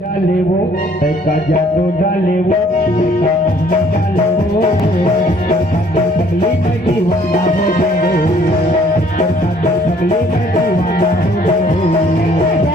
डाले वो तैका जादू डाले वो तैका डाले वो पगली में दीवाना हो गए पगली में दीवाना हो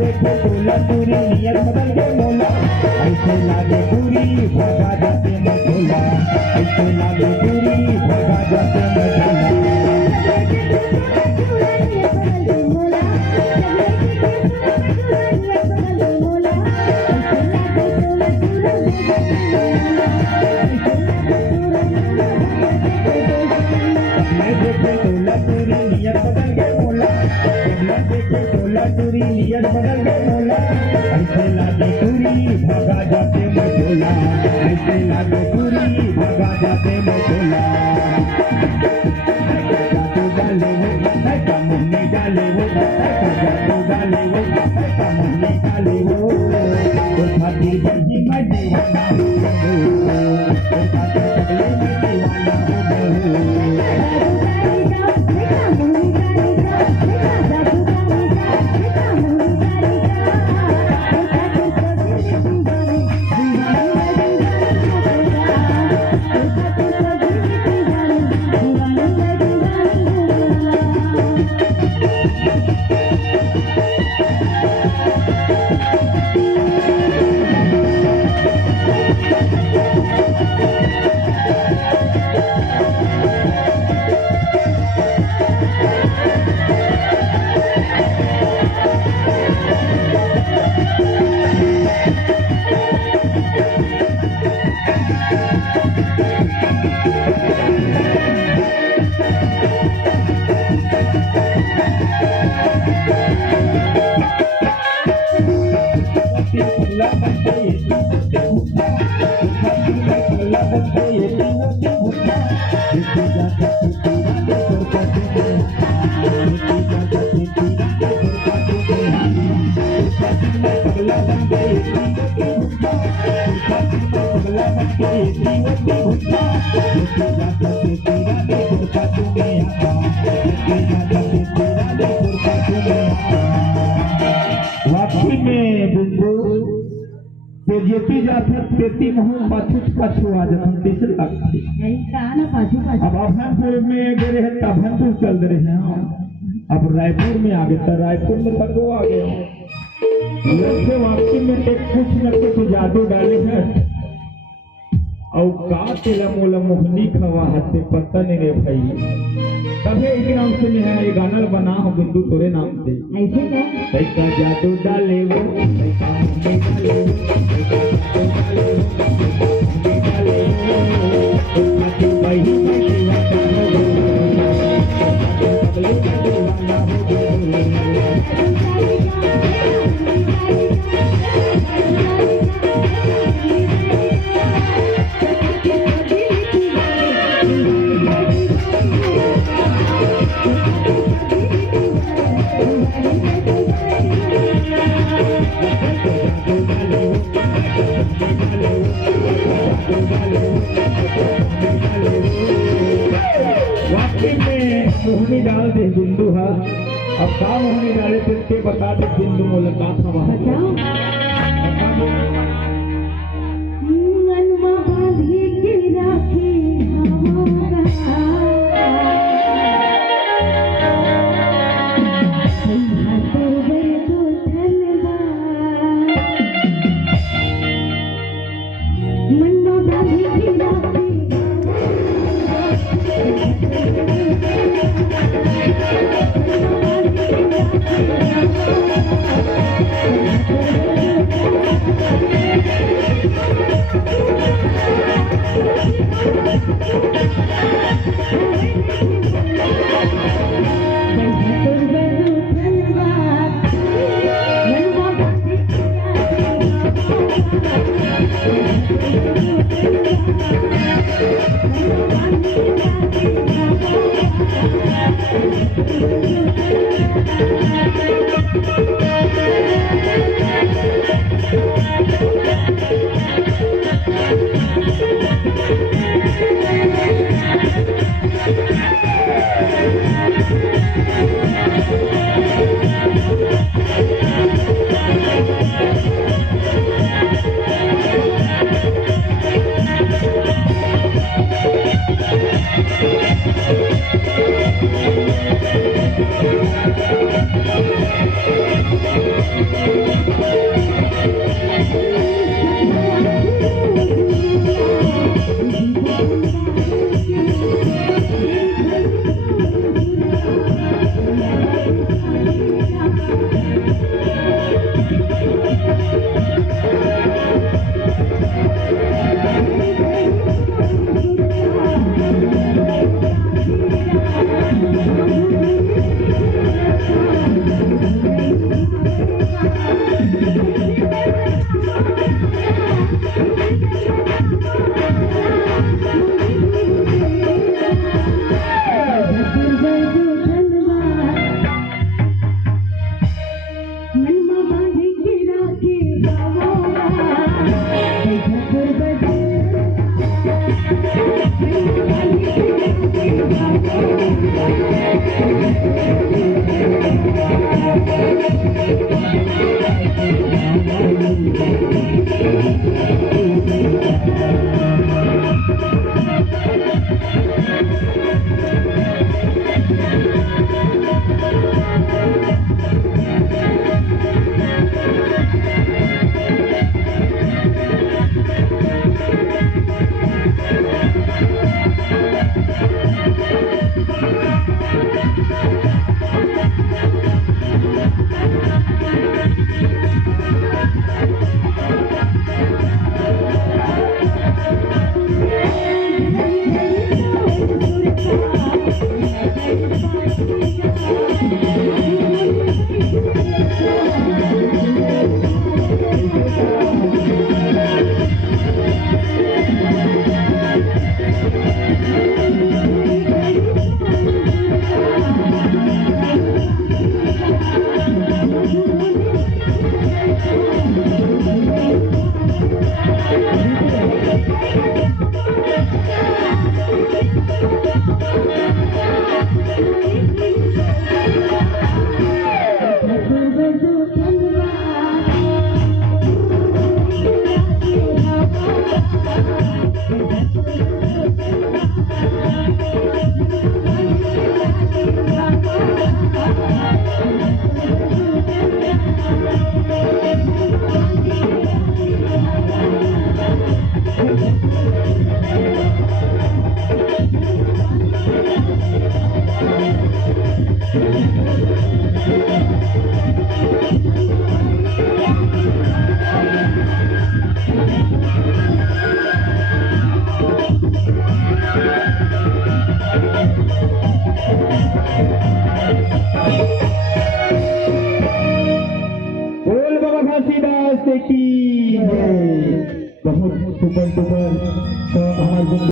देखो तोला पूरी नियत बदल गए मोला ऐसे लागे पूरी भगा जाते मटोला ऐसे लागे पूरी भगा जाते टूरी नियत बदल गए मोला ऐसे लागे टूरी भगा जाते मटोला ऐसे लागे टूरी भगा जाते मटोला जादू डाले वो ऐसा मुन्नी डाले वो ऐसा जादू डाले वो ऐसा मुन्नी डाले वो तो खातिर बंदी मैं दीवाना हो गए तो खातिर पगले में दीवाना हो गए वाकई में बिंदु तेजेती जाते तेती महू पाछुच पाछू आ जाते देश लगती अब अभनपुर में गए रहे तब अभनपुर चल रहे हैं अब रायपुर में आ गए तो रायपुर में लगो आ गए वैसे वाकई में एक कुछ न कुछ जादू डाले हैं और का तेला मोला मोहनी खवा हाथे पता नहीं रे भाई तभी एक नाम से मैं ये गाना बना हो बिंदु तोरे नाम से ऐसे क्या तैका जादू डाले वो तैका मुन्नी डाले वो तैका जादू डाले वो तैका मुन्नी डाले वो तो खाती वही मैं दीवाना हो गए पगले में दीवाना हो गए वाकई में मोहनी डाल दे बिंदु है अब का मोहनी डाले ते बता दे बिंदु मुलाकात हवा मन बहुत सुपर